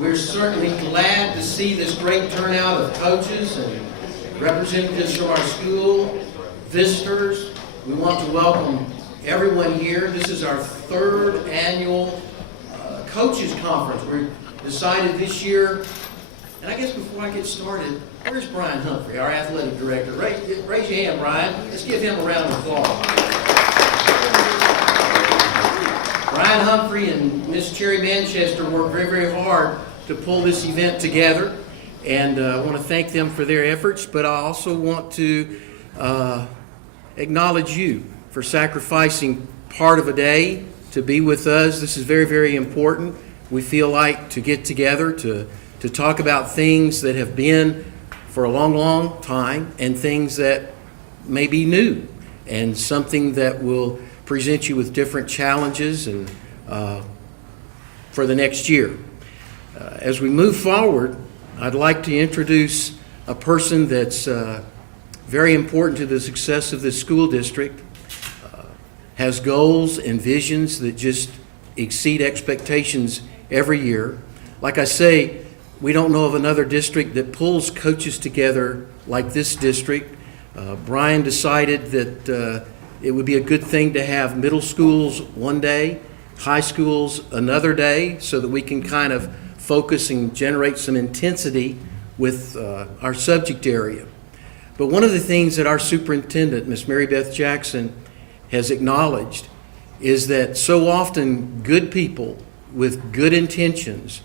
We're certainly glad to see this great turnout of coaches and representatives from our school, visitors. We want to welcome everyone here. This is our third annual Coaches Conference. We decided this year, and I guess before I get started, where's Brian Humphrey, our athletic director? Raise your hand, Brian. Let's give him a round of applause. Brian Humphrey and Miss Cherry Manchester worked very, very hard to pull this event together, and I want to thank them for their efforts, but I also want to acknowledge you for sacrificing part of a day to be with us. This is very, very important. We feel like to get together to talk about things that have been for a long, long time and things that may be new and something that will present you with different challenges and for the next year. As we move forward, I'd like to introduce a person that's very important to the success of this school district, has goals and visions that just exceed expectations every year. Like I say, we don't know of another district that pulls coaches together like this district. Brian decided that it would be a good thing to have middle schools one day, high schools another day, so that we can kind of focus and generate some intensity with our subject area. But one of the things that our superintendent, Miss Mary Beth Jackson, has acknowledged is that so often good people with good intentions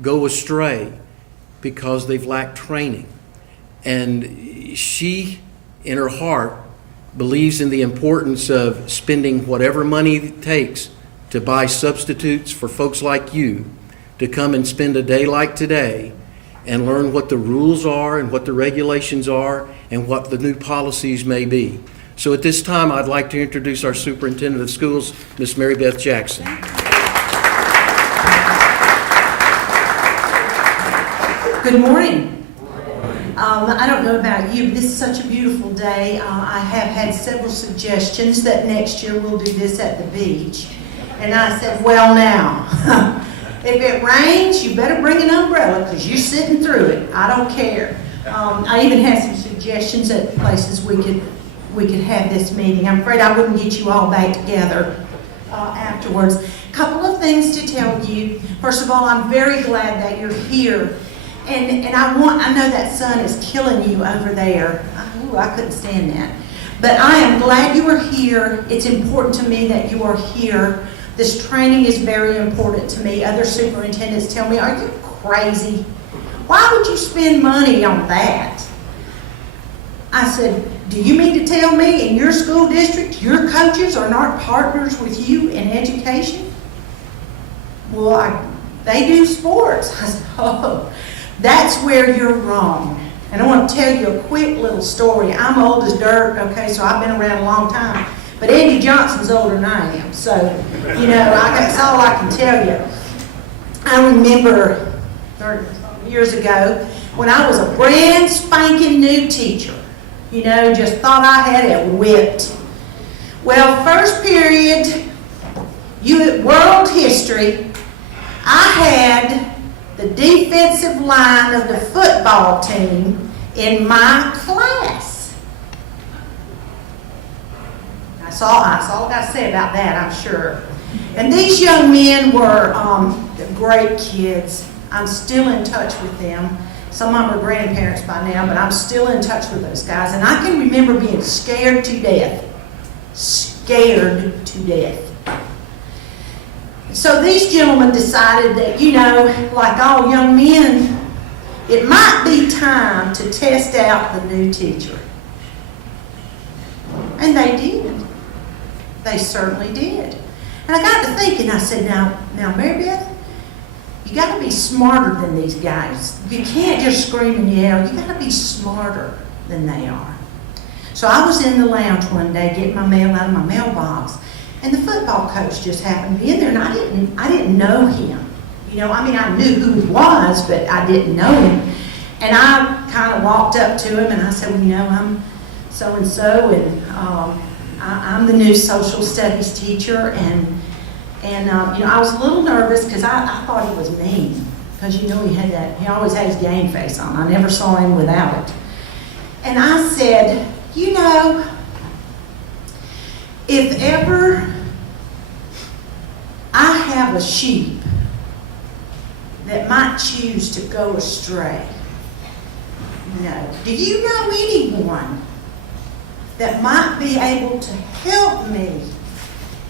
go astray because they've lacked training. And she, in her heart, believes in the importance of spending whatever money it takes to buy substitutes for folks like you to come and spend a day like today and learn what the rules are and what the regulations are and what the new policies may be. So at this time, I'd like to introduce our superintendent of schools, Miss Mary Beth Jackson. Good morning. I don't know about you, but this is such a beautiful day. I have had several suggestions that next year we'll do this at the beach. And I said, well now, if it rains, you better bring an umbrella because you're sitting through it. I don't care. I even had some suggestions at places we could have this meeting. I'm afraid I wouldn't get you all back together afterwards. A couple of things to tell you. First of all, I'm very glad that you're here. And I know that sun is killing you over there. Ooh, I couldn't stand that. But I am glad you are here. It's important to me that you are here. This training is very important to me. Other superintendents tell me, are you crazy? Why would you spend money on that? I said, do you mean to tell me in your school district your coaches are not partners with you in education? Well, they do sports. I said, oh. That's where you're wrong. And I want to tell you a quick little story. I'm old as dirt, okay, so I've been around a long time. But Andy Johnson's older than I am, so, you know, that's all I can tell you. I remember 30 years ago when I was a brand spanking new teacher. You know, just thought I had it whipped. Well, first period, world history, I had the defensive line of the football team in my class. That's all I got to say about that, I'm sure. And these young men were great kids. I'm still in touch with them. Some of them are grandparents by now, but I'm still in touch with those guys. And I can remember being scared to death. Scared to death. So these gentlemen decided that, you know, like all young men, it might be time to test out the new teacher. And they did. They certainly did. And I got to thinking, I said, now Mary Beth, you got to be smarter than these guys. You can't just scream and yell. You got to be smarter than they are. So I was in the lounge one day getting my mail out of my mailbox. And the football coach just happened to be in there, and I didn't know him. You know, I mean, I knew who he was, but I didn't know him. And I kind of walked up to him, and I said, well, you know, I'm so-and-so, and I'm the new social studies teacher, and you know, I was a little nervous because I thought he was mean. because you know he always had his game face on. I never saw him without it. And I said, you know, if ever I have a sheep that might choose to go astray, do you know anyone that might be able to help me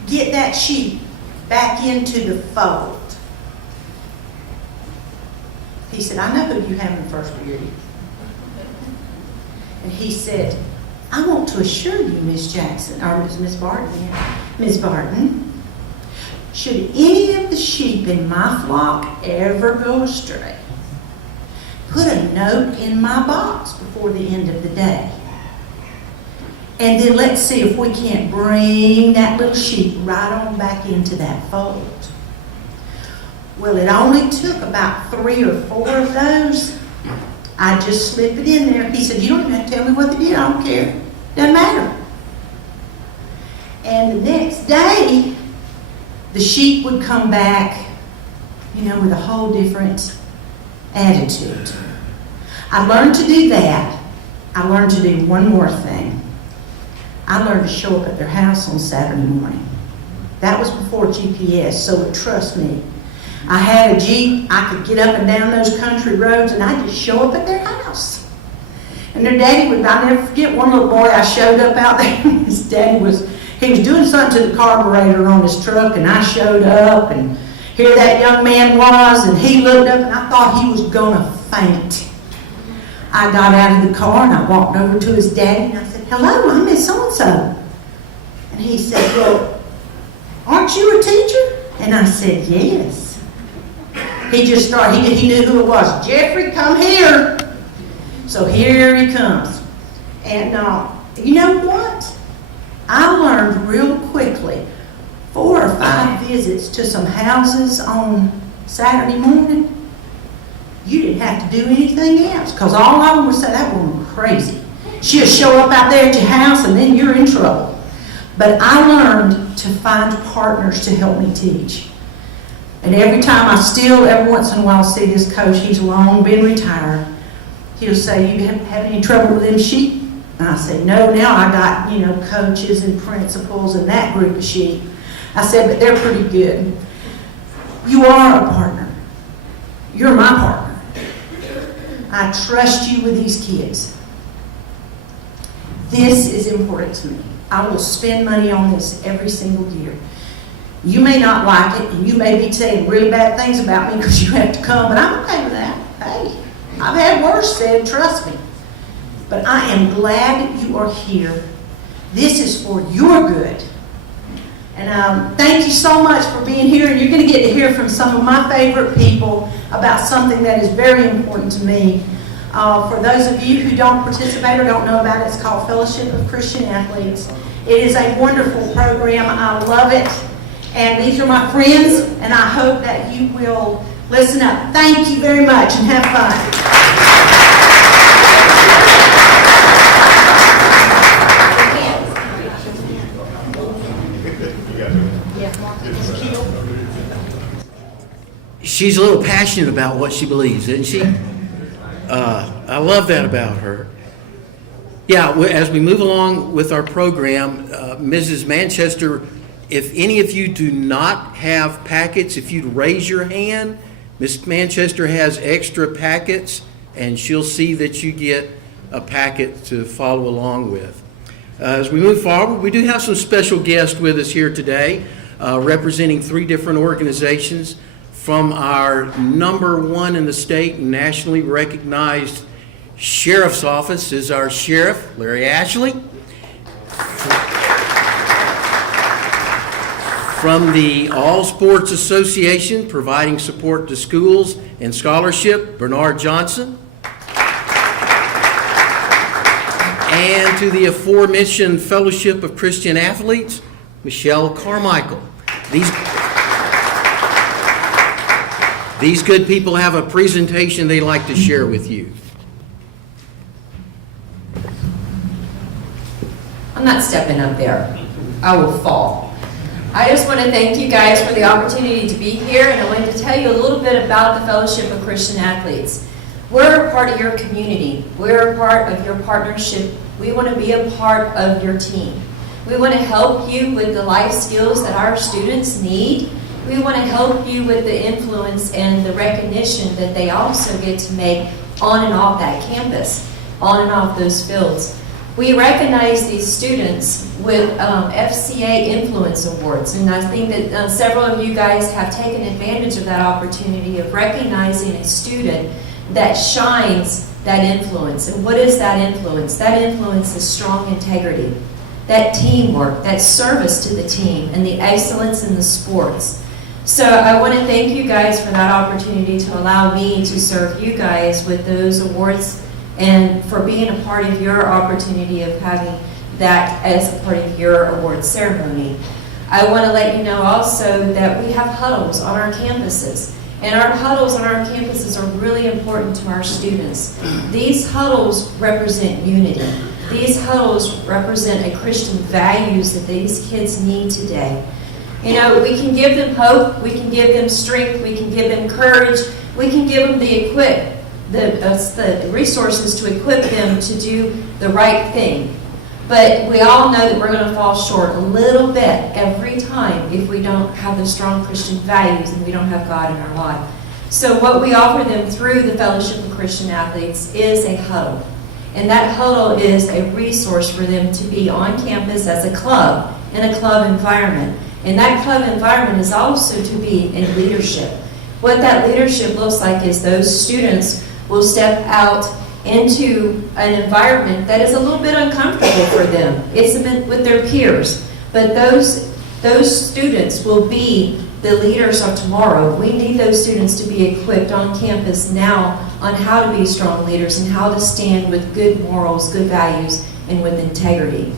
get that sheep back into the fold? He said, I know who you have in first degree. And he said, I want to assure you, Miss Jackson, or Miss Barton, Miss Barton, should any of the sheep in my flock ever go astray, put a note in my box before the end of the day. And then let's see if we can't bring that little sheep right on back into that fold. Well, it only took about 3 or 4 of those. I just slip it in there. He said, you don't even have to tell me what they did. I don't care. Doesn't matter. And the next day, the sheep would come back, with a whole different attitude. I learned to do that. I learned to do one more thing. I learned to show up at their house on Saturday morning. That was before GPS, so trust me. I had a Jeep. I could get up and down those country roads, and I'd just show up at their house. And their daddy would, I'll never forget one little boy, I showed up out there, and his daddy he was doing something to the carburetor on his truck, and I showed up, and here that young man was, and he looked up, and I thought he was going to faint. I got out of the car, and I walked over to his daddy, and I said, hello, I'm Miss So-and-so. And he said, well, aren't you a teacher? And I said, yes. He just started, he knew who it was. Jeffrey, come here. So here he comes. And you know what? I learned real quickly, 4 or 5 visits to some houses on Saturday morning. You didn't have to do anything else, because all of them would say, that woman was crazy. She'll show up out there at your house, and then you're in trouble. But I learned to find partners to help me teach. And every once in a while, see this coach. He's long been retired. He'll say, you have any trouble with them sheep? And I say, no, now I got, coaches and principals and that group of sheep. I said, but they're pretty good. You are a partner. You're my partner. I trust you with these kids. This is important to me. I will spend money on this every single year. You may not like it, and you may be saying really bad things about me because you have to come, but I'm okay with that. Hey, I've had worse said, trust me. But I am glad you are here. This is for your good. And thank you so much for being here. And you're going to get to hear from some of my favorite people about something that is very important to me. For those of you who don't participate or don't know about it, it's called Fellowship of Christian Athletes. It is a wonderful program. I love it. And these are my friends, and I hope that you will listen up. Thank you very much, and have fun. She's a little passionate about what she believes, isn't she? I love that about her. Yeah, as we move along with our program, Mrs. Manchester, if any of you do not have packets, if you'd raise your hand, Ms. Manchester has extra packets, and she'll see that you get a packet to follow along with. As we move forward, we do have some special guests with us here today, representing 3 different organizations. From our #1 in the state, nationally recognized sheriff's office is our sheriff, Larry Ashley. From the All Sports Association, providing support to schools and scholarship, Bernard Johnson. And to the aforementioned Fellowship of Christian Athletes, Michelle Carmichael. These good people have a presentation they'd like to share with you. I'm not stepping up there. I will fall. I just want to thank you guys for the opportunity to be here, and I wanted to tell you a little bit about the Fellowship of Christian Athletes. We're a part of your community. We're a part of your partnership. We want to be a part of your team. We want to help you with the life skills that our students need. We want to help you with the influence and the recognition that they also get to make on and off that campus, on and off those fields. We recognize these students with FCA Influence Awards, and I think that several of you guys have taken advantage of that opportunity of recognizing a student that shines that influence. And what is that influence? That influence is strong integrity, that teamwork, that service to the team, and the excellence in the sports. So I want to thank you guys for that opportunity to allow me to serve you guys with those awards and for being a part of your opportunity of having that as a part of your award ceremony. I want to let you know also that we have huddles on our campuses. And our huddles on our campuses are really important to our students. These huddles represent unity. These huddles represent a Christian values that these kids need today. You know, we can give them hope, we can give them strength, we can give them courage, we can give them the resources to equip them to do the right thing. But we all know that we're going to fall short a little bit every time if we don't have the strong Christian values and we don't have God in our life. So what we offer them through the Fellowship of Christian Athletes is a huddle. And that huddle is a resource for them to be on campus as a club, in a club environment. And that club environment is also to be in leadership. What that leadership looks like is those students will step out into an environment that is a little bit uncomfortable for them. It's with their peers. But those students will be the leaders of tomorrow. We need those students to be equipped on campus now on how to be strong leaders and how to stand with good morals, good values, and with integrity.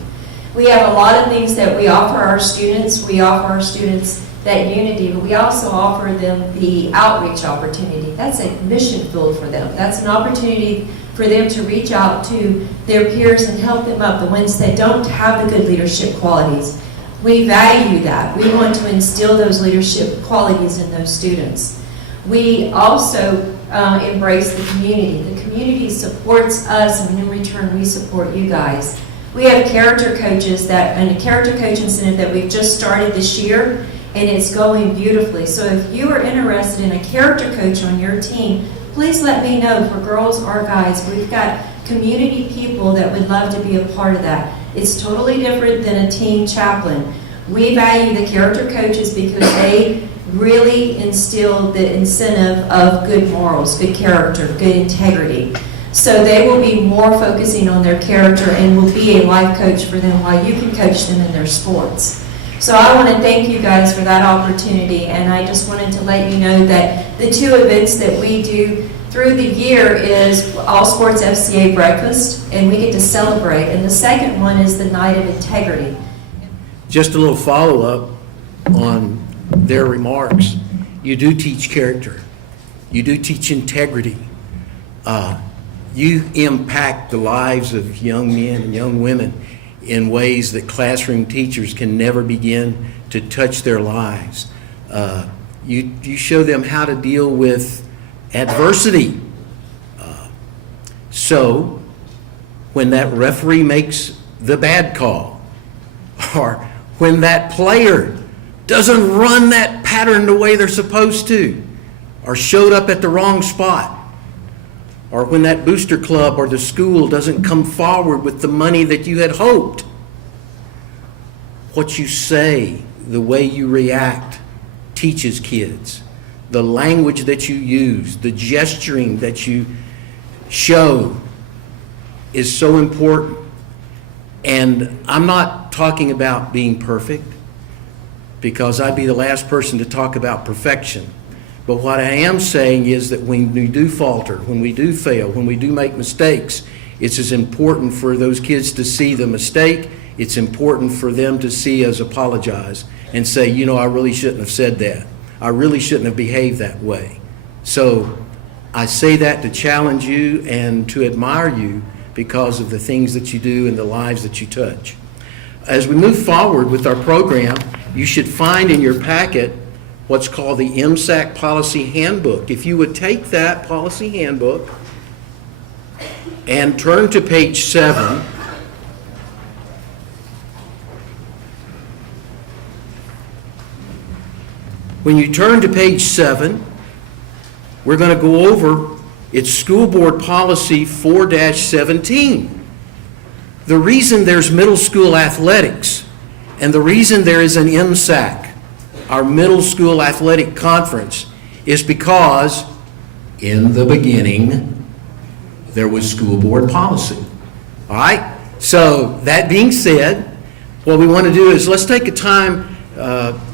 We have a lot of things that we offer our students. We offer our students that unity, but we also offer them the outreach opportunity. That's a mission field for them. That's an opportunity for them to reach out to their peers and help them up, the ones that don't have the good leadership qualities. We value that. We want to instill those leadership qualities in those students. We also embrace the community. The community supports us, and in return, we support you guys. We have character coaches and a character coach incentive that we've just started this year, and it's going beautifully. So if you are interested in a character coach on your team, please let me know, for girls or guys. We've got community people that would love to be a part of that. It's totally different than a team chaplain. We value the character coaches because they really instill the incentive of good morals, good character, good integrity. So they will be more focusing on their character and will be a life coach for them while you can coach them in their sports. So I want to thank you guys for that opportunity, and I just wanted to let you know that the two events that we do through the year is All Sports FCA Breakfast, and we get to celebrate, and the second one is the Night of Integrity. Just a little follow-up on their remarks. You do teach character. You do teach integrity. You impact the lives of young men and young women in ways that classroom teachers can never begin to touch their lives. You show them how to deal with adversity. So when that referee makes the bad call, or when that player doesn't run that pattern the way they're supposed to, or showed up at the wrong spot, or when that booster club or the school doesn't come forward with the money that you had hoped, what you say, the way you react, teaches kids. The language that you use, the gesturing that you show is so important. And I'm not talking about being perfect, because I'd be the last person to talk about perfection. But what I am saying is that when we do falter, when we do fail, when we do make mistakes, it's as important for those kids to see the mistake. It's important for them to see us apologize and say, you know, I really shouldn't have said that. I really shouldn't have behaved that way. So I say that to challenge you and to admire you because of the things that you do and the lives that you touch. As we move forward with our program, you should find in your packet what's called the MSAC Policy Handbook. If you would take that policy handbook and turn to page 7, when you turn to page 7, we're going to go over its School Board Policy 4-17. The reason there's middle school athletics and the reason there is an MSAC, our middle school athletic conference, is because in the beginning there was school board policy. All right? So that being said, what we want to do is let's take a time,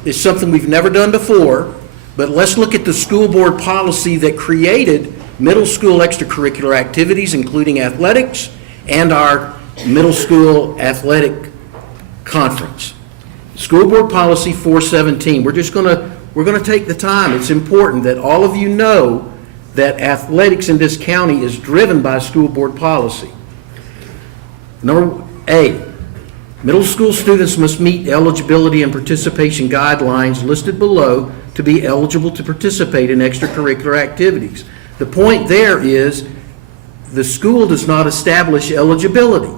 it's something we've never done before, but let's look at the school board policy that created middle school extracurricular activities, including athletics, and our middle school athletic conference. School Board Policy 417. We're going to take the time. It's important that all of you know that athletics in this county is driven by school board policy. Number A, middle school students must meet eligibility and participation guidelines listed below to be eligible to participate in extracurricular activities. The point there is the school does not establish eligibility.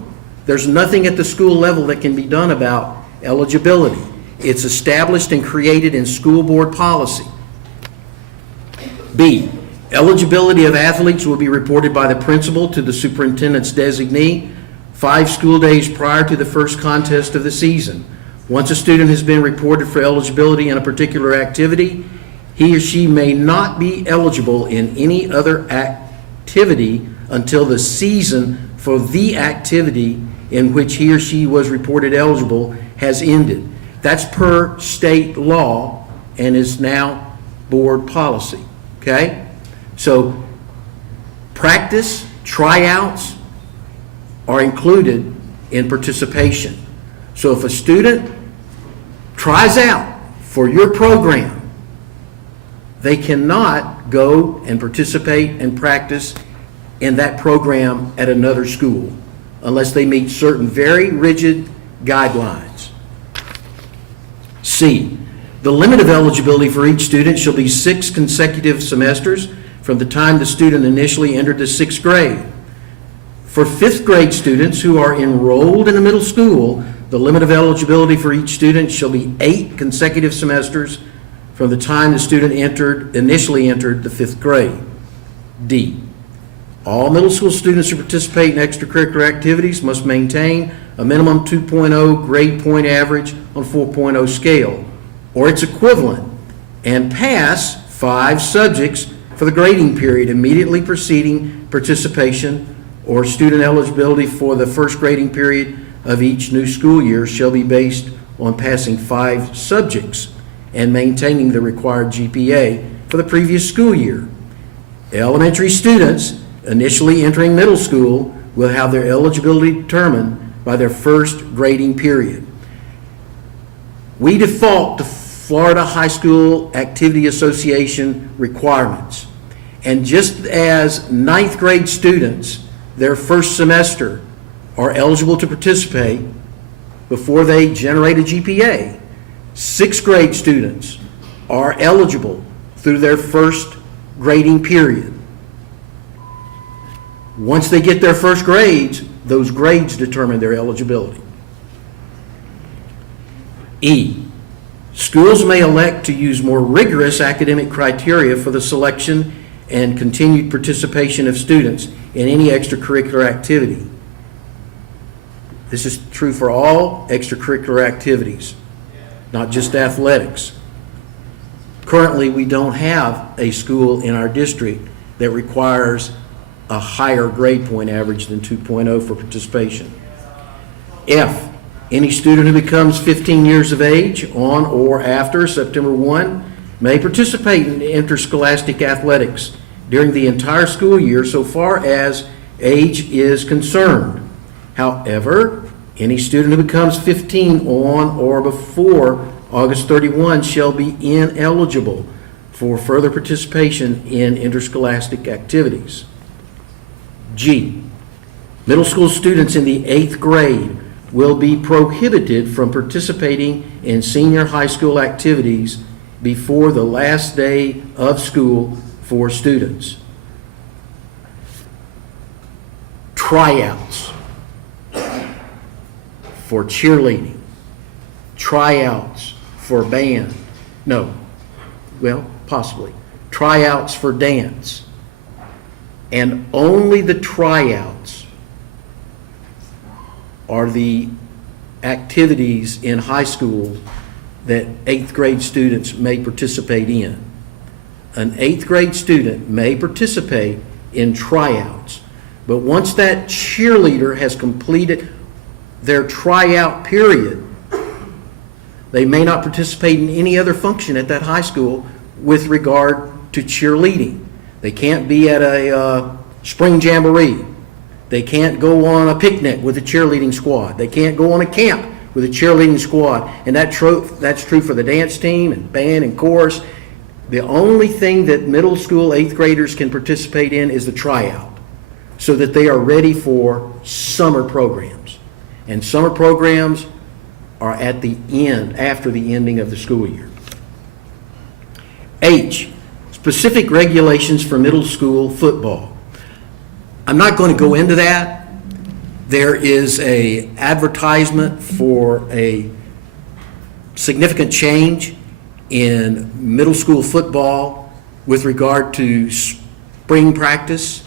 There's nothing at the school level that can be done about eligibility. It's established and created in school board policy. B, eligibility of athletes will be reported by the principal to the superintendent's designee 5 school days prior to the first contest of the season. Once a student has been reported for eligibility in a particular activity, he or she may not be eligible in any other activity until the season for the activity in which he or she was reported eligible has ended. That's per state law and is now board policy, okay? So practice, tryouts are included in participation. So if a student tries out for your program, they cannot go and participate and practice in that program at another school unless they meet certain very rigid guidelines. C, the limit of eligibility for each student shall be 6 consecutive semesters from the time the student initially entered the 6th grade. For 5th grade students who are enrolled in a middle school, the limit of eligibility for each student shall be 8 consecutive semesters from the time the student initially entered the 5th grade. D, all middle school students who participate in extracurricular activities must maintain a minimum 2.0 grade point average on 4.0 scale, or its equivalent, and pass 5 subjects for the grading period immediately preceding participation, or student eligibility for the first grading period of each new school year shall be based on passing 5 subjects and maintaining the required GPA for the previous school year. Elementary students initially entering middle school will have their eligibility determined by their first grading period. We default to Florida High School Activity Association requirements. And just as 9th grade students, their first semester, are eligible to participate before they generate a GPA, 6th grade students are eligible through their first grading period. Once they get their first grades, those grades determine their eligibility. E, schools may elect to use more rigorous academic criteria for the selection and continued participation of students in any extracurricular activity. This is true for all extracurricular activities, not just athletics. Currently, we don't have a school in our district that requires a higher grade point average than 2.0 for participation. F, any student who becomes 15 years of age on or after September 1 may participate in interscholastic athletics during the entire school year so far as age is concerned. However, any student who becomes 15 on or before August 31 shall be ineligible for further participation in interscholastic activities. G, middle school students in the 8th grade will be prohibited from participating in senior high school activities before the last day of school for students. Tryouts for cheerleading, tryouts for band, possibly, tryouts for dance, and only the tryouts are the activities in high school that 8th grade students may participate in. An 8th grade student may participate in tryouts, but once that cheerleader has completed their tryout period, they may not participate in any other function at that high school with regard to cheerleading. They can't be at a spring jamboree. They can't go on a picnic with a cheerleading squad. They can't go on a camp with a cheerleading squad. And that's true for the dance team and band and chorus. The only thing that middle school 8th graders can participate in is the tryout, so that they are ready for summer programs. And summer programs are at the end, after the ending of the school year. H, specific regulations for middle school football. I'm not going to go into that. There is an advertisement for a significant change in middle school football with regard to spring practice,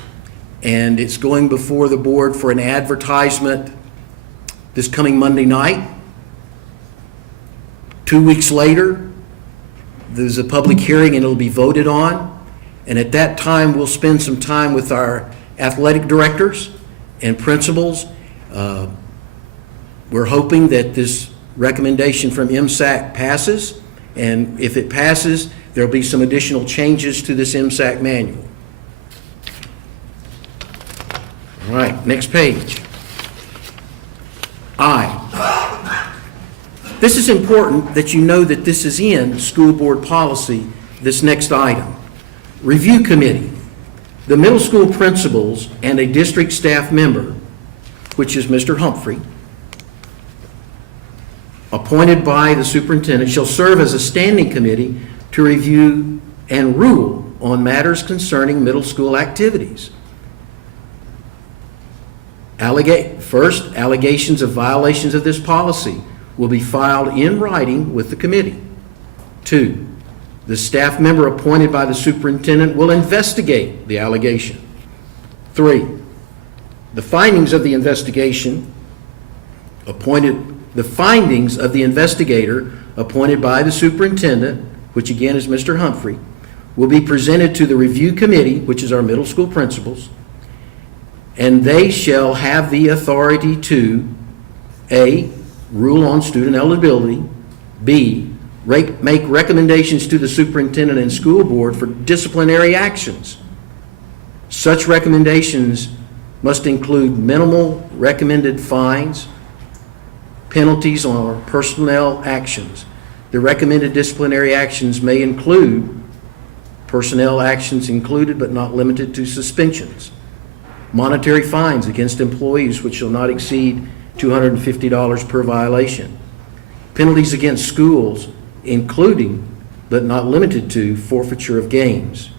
and it's going before the board for an advertisement this coming Monday night. 2 weeks later, there's a public hearing and it'll be voted on. And at that time, we'll spend some time with our athletic directors and principals. We're hoping that this recommendation from MSAC passes. And if it passes, there'll be some additional changes to this MSAC manual. All right, next page. I. This is important that you know that this is in school board policy, this next item. Review committee. The middle school principals and a district staff member, which is Mr. Humphrey, appointed by the superintendent, shall serve as a standing committee to review and rule on matters concerning middle school activities. First, allegations of violations of this policy will be filed in writing with the committee. 2, the staff member appointed by the superintendent will investigate the allegation. 3, the findings of the investigation the findings of the investigator appointed by the superintendent, which again is Mr. Humphrey, will be presented to the review committee, which is our middle school principals, and they shall have the authority to A, rule on student eligibility, B, make recommendations to the superintendent and school board for disciplinary actions. Such recommendations must include minimal recommended fines, penalties, or personnel actions. The recommended disciplinary actions may include personnel actions included but not limited to suspensions, monetary fines against employees which shall not exceed $250 per violation, penalties against schools including but not limited to forfeiture of games.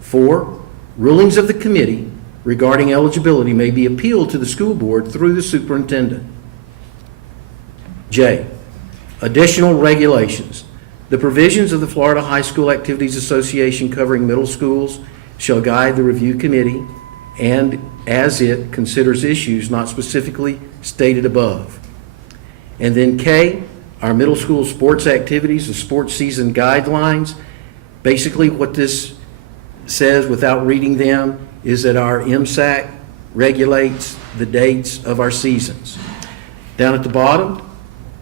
4, rulings of the committee regarding eligibility may be appealed to the school board through the superintendent. J, additional regulations. The provisions of the Florida High School Activities Association covering middle schools shall guide the review committee and as it considers issues not specifically stated above. And then K, our middle school sports activities, the sports season guidelines. Basically what this says without reading them is that our MSAC regulates the dates of our seasons. Down at the bottom,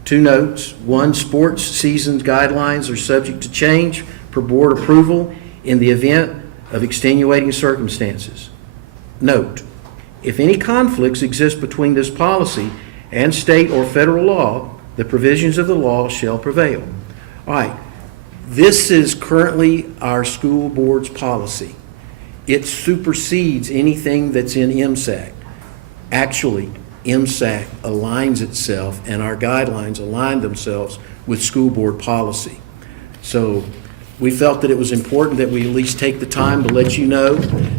2 notes. 1, sports seasons guidelines are subject to change per board approval in the event of extenuating circumstances. Note, if any conflicts exist between this policy and state or federal law, the provisions of the law shall prevail. All right, this is currently our school board's policy. It supersedes anything that's in MSAC. Actually, MSAC aligns itself and our guidelines align themselves with school board policy. So we felt that it was important that we at least take the time to let you know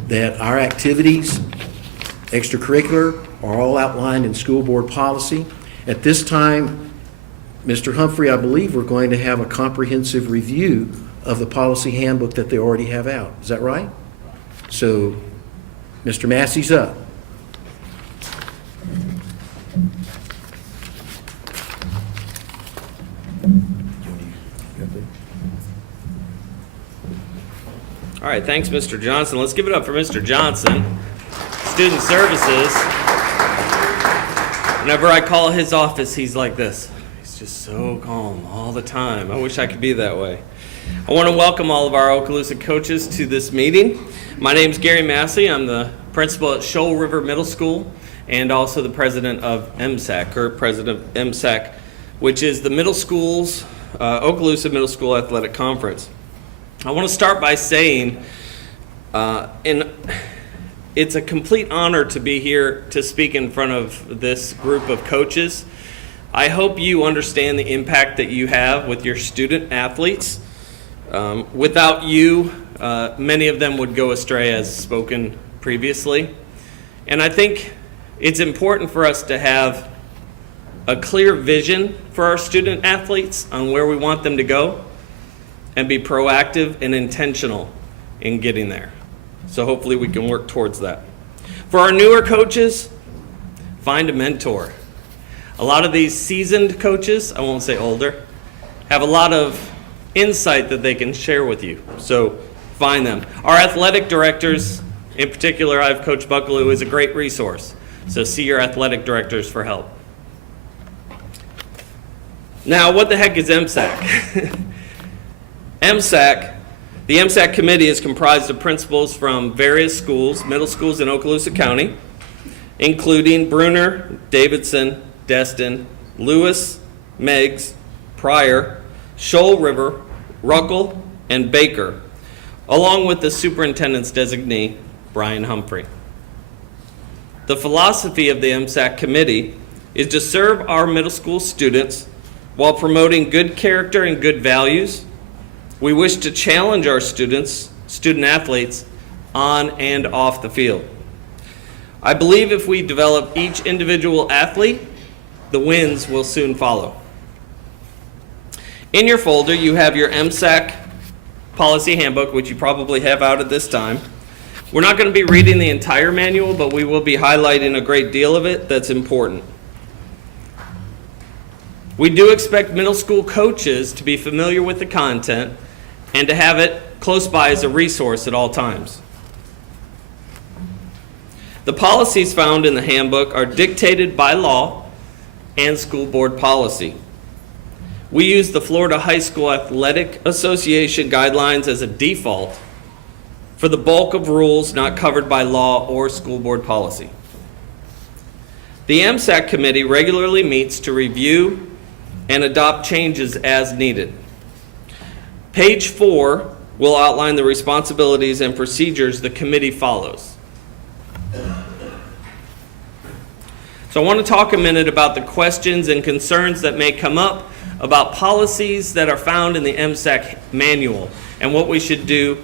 that our activities, extracurricular, are all outlined in school board policy. At this time, Mr. Humphrey, I believe we're going to have a comprehensive review of the policy handbook that they already have out. Is that right? So, Mr. Massey's up. All right, thanks, Mr. Johnson. Let's give it up for Mr. Johnson, Student Services. Whenever I call his office, he's like this. He's just so calm all the time. I wish I could be that way. I want to welcome all of our Okaloosa coaches to this meeting. My name's Gary Massey. I'm the principal at Shoal River Middle School and also the president of MSAC, or president of MSAC, which is the middle school's, Okaloosa Middle School Athletic Conference. I want to start by saying, it's a complete honor to be here to speak in front of this group of coaches. I hope you understand the impact that you have with your student athletes. Without you, many of them would go astray, as spoken previously. And I think it's important for us to have a clear vision for our student athletes on where we want them to go, and be proactive and intentional in getting there. So hopefully we can work towards that. For our newer coaches, find a mentor. A lot of these seasoned coaches, I won't say older, have a lot of insight that they can share with you. So find them. Our athletic directors, in particular, I have Coach Buckaloo, is a great resource. So see your athletic directors for help. Now, what the heck is MSAC? MSAC, the MSAC committee is comprised of principals from various schools, middle schools in Okaloosa County, including Bruner, Davidson, Destin, Lewis, Meigs, Pryor, Shoal River, Ruckle, and Baker, along with the superintendent's designee, Brian Humphrey. The philosophy of the MSAC committee is to serve our middle school students while promoting good character and good values. We wish to challenge our students, student athletes, on and off the field. I believe if we develop each individual athlete, the wins will soon follow. In your folder, you have your MSAC policy handbook, which you probably have out at this time. We're not going to be reading the entire manual, but we will be highlighting a great deal of it that's important. We do expect middle school coaches to be familiar with the content and to have it close by as a resource at all times. The policies found in the handbook are dictated by law and school board policy. We use the Florida High School Athletic Association guidelines as a default for the bulk of rules not covered by law or school board policy. The MSAC committee regularly meets to review and adopt changes as needed. Page 4 will outline the responsibilities and procedures the committee follows. So I want to talk a minute about the questions and concerns that may come up about policies that are found in the MSAC manual and what we should do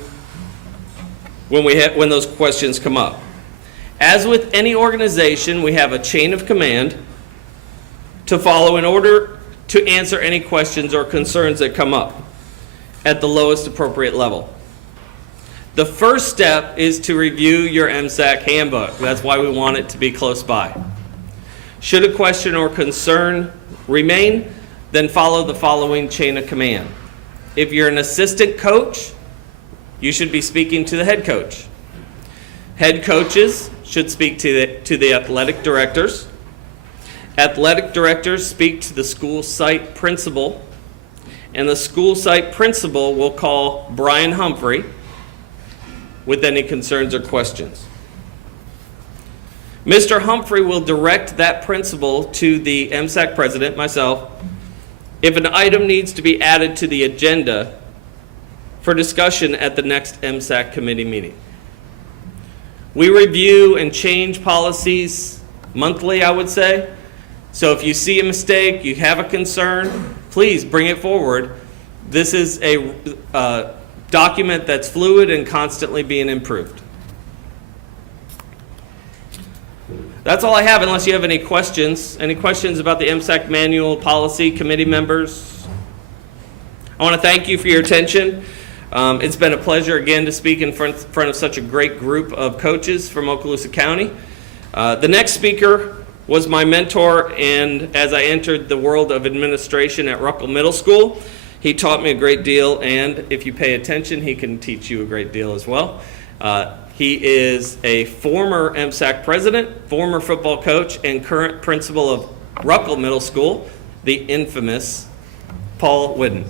when those questions come up. As with any organization, we have a chain of command to follow in order to answer any questions or concerns that come up at the lowest appropriate level. The first step is to review your MSAC handbook. That's why we want it to be close by. Should a question or concern remain, then follow the following chain of command. If you're an assistant coach, you should be speaking to the head coach. Head coaches should speak to the athletic directors. Athletic directors speak to the school site principal, and the school site principal will call Brian Humphrey with any concerns or questions. Mr. Humphrey will direct that principal to the MSAC president, myself, if an item needs to be added to the agenda for discussion at the next MSAC committee meeting. We review and change policies monthly, I would say. So if you see a mistake, you have a concern, please bring it forward. This is a document that's fluid and constantly being improved. That's all I have, unless you have any questions. Any questions about the MSAC manual, policy, committee members? I want to thank you for your attention. It's been a pleasure again to speak in front of such a great group of coaches from Okaloosa County. The next speaker was my mentor, and as I entered the world of administration at Ruckle Middle School, he taught me a great deal, and if you pay attention, he can teach you a great deal as well. He is a former MSAC president, former football coach, and current principal of Ruckle Middle School, the infamous Paul Whidden.